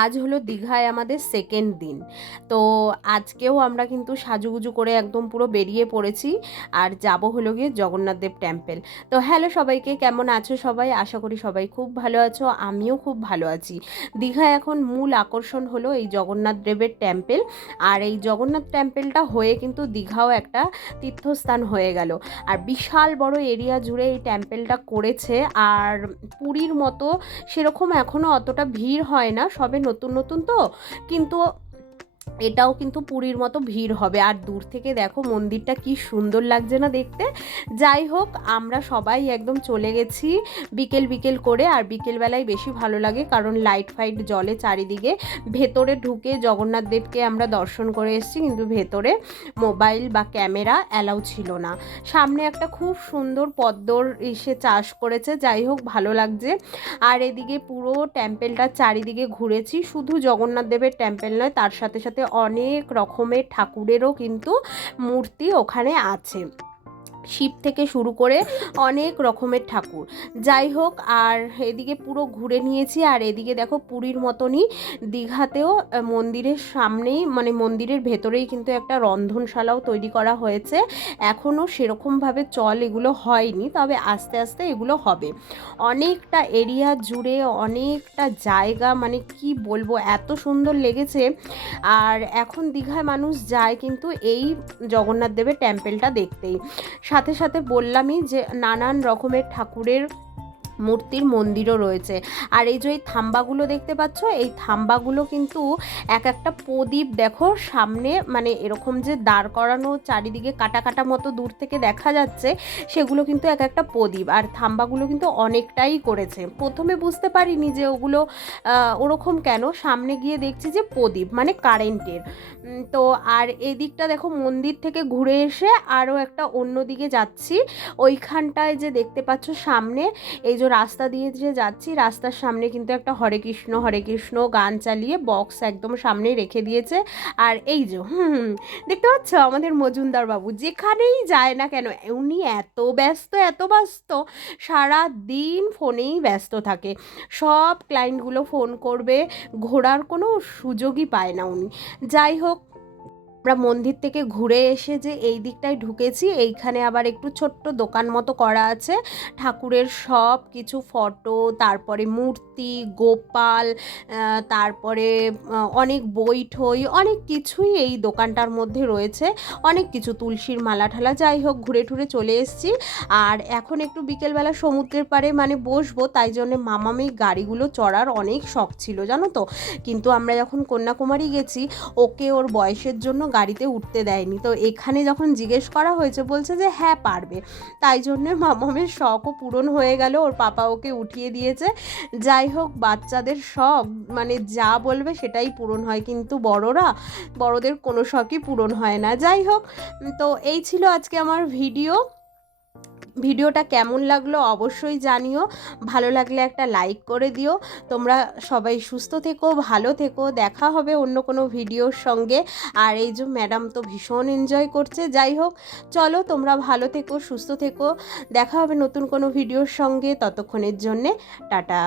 আজ হলো দীঘায় আমাদের সেকেন্ড দিন। তো আজকেও আমরা কিন্তু সাজুগুজু করে একদম পুরো বেরিয়ে পড়েছি আর যাব হলো গিয়ে জগন্নাথ দেব টেম্পল। তো হ্যালো সবাইকে, কেমন আছো সবাই? আশা করি সবাই খুব ভালো আছো, আমিও খুব ভালো আছি। দীঘায় এখন মূল আকর্ষণ হলো এই জগন্নাথ দেবের টেম্পল। আর এই জগন্নাথ টেম্পলটা হয়ে কিন্তু দীঘাও একটা তীর্থস্থান হয়ে গেল। আর বিশাল বড় এরিয়া জুড়ে এই টেম্পলটা করেছে। আর পুরীর মতো সেরকম এখনও অতটা ভিড় হয় না, সবে নতুন নতুন তো, কিন্তু এটাও কিন্তু পুরীর মতো ভিড় হবে। আর দূর থেকে দেখো মন্দিরটা কি সুন্দর লাগছে না দেখতে। যাই হোক, আমরা সবাই একদম চলে গেছি বিকেল বিকেল করে। আর বিকেলবেলায় বেশি ভালো লাগে কারণ লাইট ফাইট জ্বলে চারিদিকে। ভেতরে ঢুকে জগন্নাথ দেবকে আমরা দর্শন করে এসেছি, কিন্তু ভেতরে মোবাইল বা ক্যামেরা অ্যালাউ ছিল না। সামনে একটা খুব সুন্দর পদ্মর এসে চাষ করেছে, যাই হোক ভালো লাগছে। আর এদিকে পুরো টেম্পলটার চারিদিকে ঘুরেছি। শুধু জগন্নাথ দেবের টেম্পল নয়, তার সাথে সাথে অনেক রকমের ঠাকুরেরও কিন্তু মূর্তি ওখানে আছে, শিব থেকে শুরু করে অনেক রকমের ঠাকুর। যাই হোক, আর এদিকে পুরো ঘুরে নিয়েছি। আর এদিকে দেখো পুরীর মতনই দীঘাতেও মন্দিরের সামনেই, মানে মন্দিরের ভেতরেই কিন্তু একটা রন্ধনশালাও তৈরি করা হয়েছে। এখনও সেরকমভাবে চল এগুলো হয়নি, তবে আস্তে আস্তে এগুলো হবে। অনেকটা এরিয়া জুড়ে অনেকটা জায়গা, মানে কি বলবো, এত সুন্দর লেগেছে। আর এখন দীঘায় মানুষ যায় কিন্তু এই জগন্নাথ দেবের টেম্পলটা দেখতেই। সাথে সাথে বললামই যে নানান রকমের ঠাকুরের মূর্তির মন্দিরও রয়েছে। আর এই যে এই থাম্বাগুলো দেখতে পাচ্ছ, এই থাম্বাগুলো কিন্তু এক একটা প্রদীপ, দেখো সামনে মানে এরকম যে দাঁড় করানো, চারিদিকে কাটা কাটা মতো দূর থেকে দেখা যাচ্ছে, সেগুলো কিন্তু এক একটা প্রদীপ। আর থাম্বাগুলো কিন্তু অনেকটাই করেছে। প্রথমে বুঝতে পারিনি যে ওগুলো ওরকম কেন, সামনে গিয়ে দেখছি যে প্রদীপ মানে কারেন্টের। তো আর এই দিকটা দেখো, মন্দির থেকে ঘুরে এসে আরও একটা অন্য দিকে যাচ্ছি। ওইখানটায় যে দেখতে পাচ্ছ সামনে, এই যে রাস্তা দিয়ে যে যাচ্ছি, রাস্তার সামনে কিন্তু একটা হরে কৃষ্ণ গান চালিয়ে বক্স একদম সামনে রেখে দিয়েছে। আর এই যে দেখতে পাচ্ছ আমাদের মজুমদার বাবু যেখানেই যায় না কেন, উনি এত ব্যস্ত, সারা দিন ফোনেই ব্যস্ত থাকে। সব ক্লায়েন্টগুলো ফোন করবে, ঘোরার কোনো সুযোগই পায় না উনি। যাই হোক, আমরা মন্দির থেকে ঘুরে এসে যে এই দিকটায় ঢুকেছি, এইখানে আবার একটু ছোট্ট দোকান মতো করা আছে। ঠাকুরের সব কিছু ফটো, তারপরে মূর্তি, গোপাল, তারপরে অনেক বই ঠই, অনেক কিছুই এই দোকানটার মধ্যে রয়েছে। অনেক কিছু, তুলসীর মালা ঠালা। যাই হোক, ঘুরে টুরে চলে এসেছি। আর এখন একটু বিকেলবেলা সমুদ্রের পাড়ে মানে বসবো, তাই জন্যে মামামি গাড়িগুলো চড়ার অনেক শখ ছিল জানো তো। কিন্তু আমরা যখন কন্যাকুমারী গেছি, ওকে ওর বয়সের জন্য গাড়িতে উঠতে দেয়নি। তো এখানে যখন জিজ্ঞেস করা হয়েছে, বলছে যে হ্যাঁ পারবে। তাই জন্যে মামামের শখও পূরণ হয়ে গেল, ওর পাপা ওকে উঠিয়ে দিয়েছে। যাই হোক, বাচ্চাদের শখ মানে যা বলবে সেটাই পূরণ হয়, কিন্তু বড়দের কোনো শখই পূরণ হয় না। যাই হোক, তো এই ছিল আজকে আমার ভিডিওটা কেমন লাগলো অবশ্যই জানিও। ভালো লাগলে একটা লাইক করে দিও। তোমরা সবাই সুস্থ থেকো, ভালো থেকো। দেখা হবে অন্য কোনো ভিডিওর সঙ্গে। আর এই যে ম্যাডাম তো ভীষণ এনজয় করছে। যাই হোক, চলো তোমরা ভালো থেকো, সুস্থ থেকো। দেখা হবে নতুন কোনো ভিডিওর সঙ্গে। ততক্ষণের জন্যে টাটা।